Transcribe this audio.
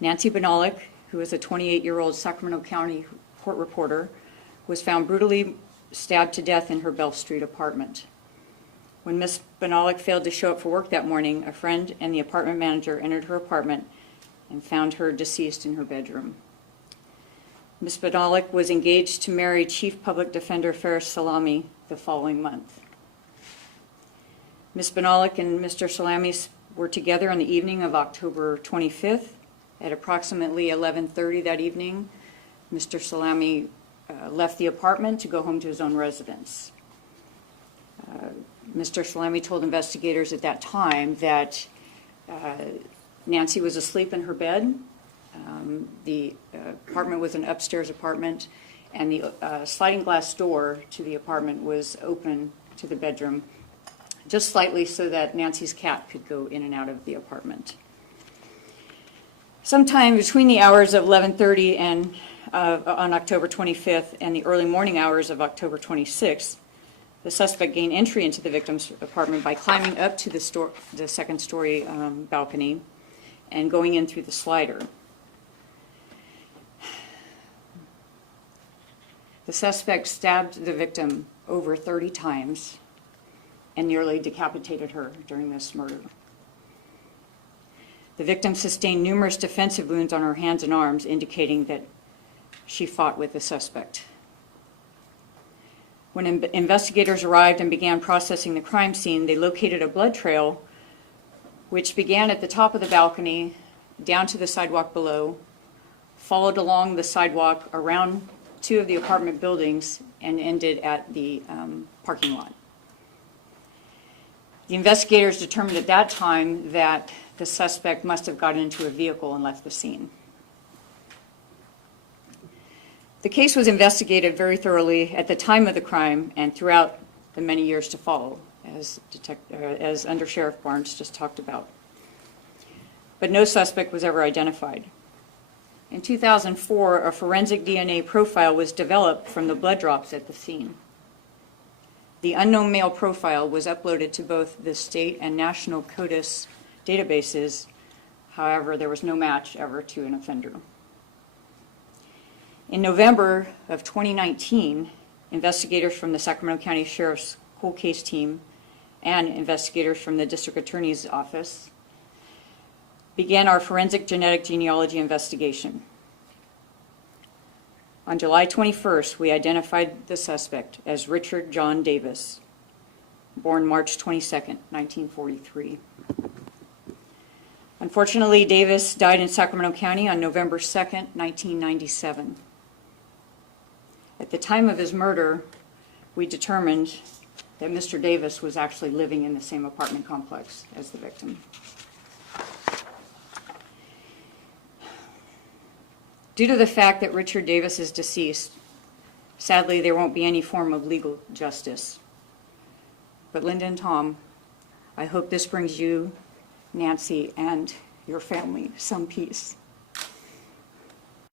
Nancy Benalik, who is a 28-year-old Sacramento County court reporter, was found brutally stabbed to death in her Bell Street apartment. When Ms. Benalik failed to show up for work that morning, a friend and the apartment manager entered her apartment and found her deceased in her bedroom. Ms. Benalik was engaged to marry Chief Public Defender Faris Salami the following month. Ms. Benalik and Mr. Salami were together on the evening of October 25th. At approximately 11:30 that evening, Mr. Salami left the apartment to go home to his own residence. Mr. Salami told investigators at that time that Nancy was asleep in her bed. The apartment was an upstairs apartment, and the sliding glass door to the apartment was open to the bedroom, just slightly so that Nancy's cat could go in and out of the apartment. Sometime between the hours of 11:30 and on October 25th and the early morning hours of October 26th, the suspect gained entry into the victim's apartment by climbing up to the second-story balcony and going in through the slider. The suspect stabbed the victim over 30 times and nearly decapitated her during this murder. The victim sustained numerous defensive wounds on her hands and arms, indicating that she fought with the suspect. When investigators arrived and began processing the crime scene, they located a blood trail which began at the top of the balcony, down to the sidewalk below, followed along the sidewalk around two of the apartment buildings, and ended at the parking lot. The investigators determined at that time that the suspect must have gotten into a vehicle and left the scene. The case was investigated very thoroughly at the time of the crime and throughout the many years to follow, as Under Sheriff Barnes just talked about. But no suspect was ever identified. In 2004, a forensic DNA profile was developed from the blood drops at the scene. The unknown male profile was uploaded to both the state and national CODIS databases. However, there was no match ever to an offender. In November of 2019, investigators from the Sacramento County Sheriff's Cold Case Team and investigators from the District Attorney's Office began our forensic genetic genealogy investigation. On July 21st, we identified the suspect as Richard John Davis, born March 22nd, 1943. Unfortunately, Davis died in Sacramento County on November 2nd, 1997. At the time of his murder, we determined that Mr. Davis was actually living in the same apartment complex as the victim. Due to the fact that Richard Davis is deceased, sadly, there won't be any form of legal justice. But Linda and Tom, I hope this brings you, Nancy, and your family some peace.